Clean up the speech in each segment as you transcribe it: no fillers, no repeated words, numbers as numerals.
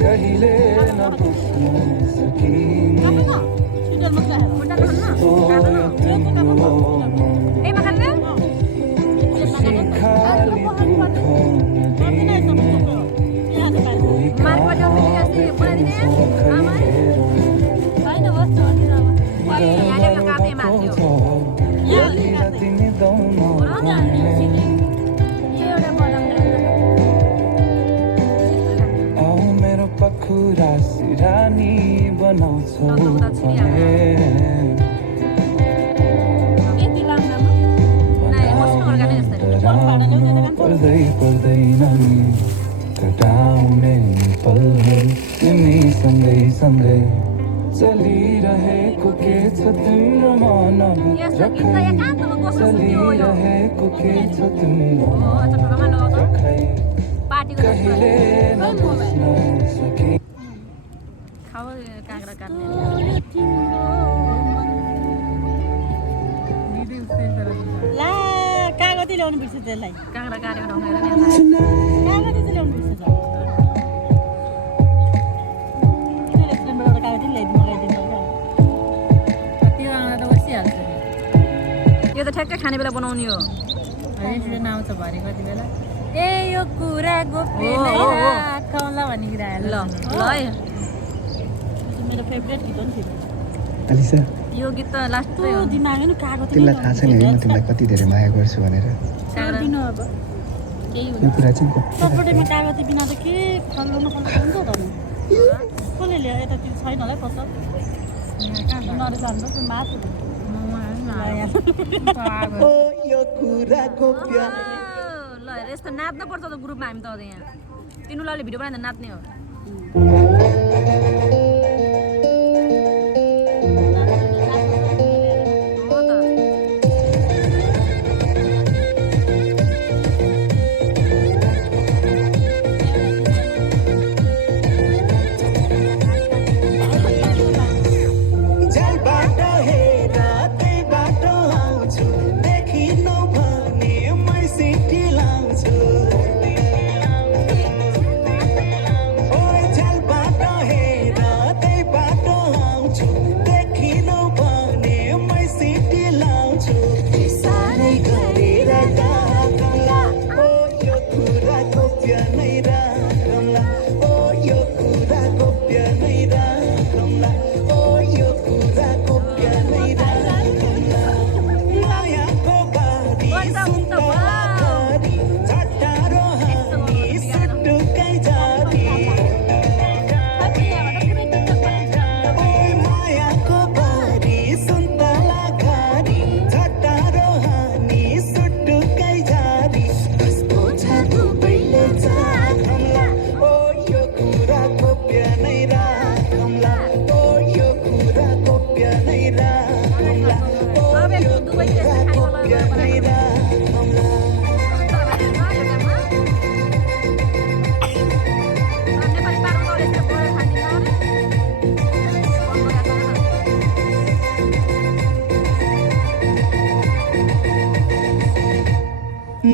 कहिले नपुग्न सकिने खाली मेरो पखुरा सिरानी बनाउँछौ पर्दै पर्दैन नि कटाउने पलहरू तिमी सँगै सँगै चलिरहेको के छ तिम्रो मनभित्र चलिरहेको के छ तिम्रो मनभित्र कहिले नबुझ्न सके कागती ल्याउनु बिर्छ त्यसलाई काँक्रा काटेर कागती चाहिँ ल्याउनु बिर्छ रेस्टुरेन्टबाट कागती ल्याइदिनु त्यो आउँदा त बसिहाल्छ त्यो त ठ्याक्कै खाने बेला बनाउने हो रेस्टुरेन्ट आउँछ भरे कति बेला ए यो कुरा गोप्य खाउँला भन्ने कुरा ल ल है मेरो फेभरेट गीत हो नि अलिसा यो गीत त लास्ट दिमाग नि कागती तिमीलाई थाहा छैन है म तिमीलाई कति धेरै माया गर्छु भनेर दिनु अब केही यो कुरा चाहिँ सपटेमा कागती बिना त के फल्लो नफल्लो हुन्छ त नि कसले ल्यायो यतातिर छैन होला पसल नरिसाल्नु त्यो मासु यो कुरा गोप्य ल यस्तो नाच्न पर्छ त ग्रुपमा हामी त अझ यहाँ तिनीहरूले भिडियो बनाएर नाच्ने हो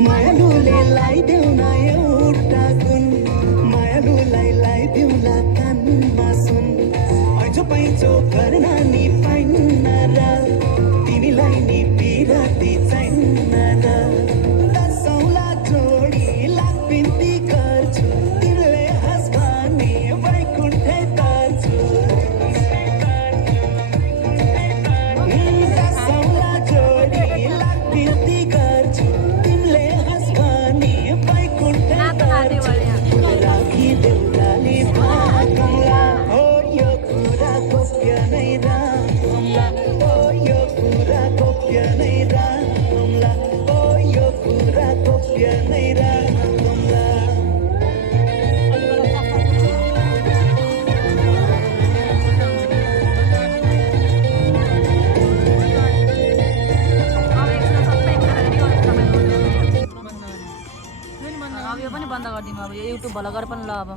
मायालुले लाइदेऊ न एउटा गुण मायालुलाई लाइदेऊला कानमा सुन ऐजो पैँचो गर्न नि पाइन्न र तिमीलाई नि बिराती चाहिन्न र दसौँला जोडी लाख बिन्ती गर्छु तिमीले हाँस भने वैकुण्ठै तर्छु दसौँला जोडी लाख बिन्ती गर्छु Oh, अब यो पनि बन्द गरिदिउँ अब यो युट्युब भल गरेर पनि ल अब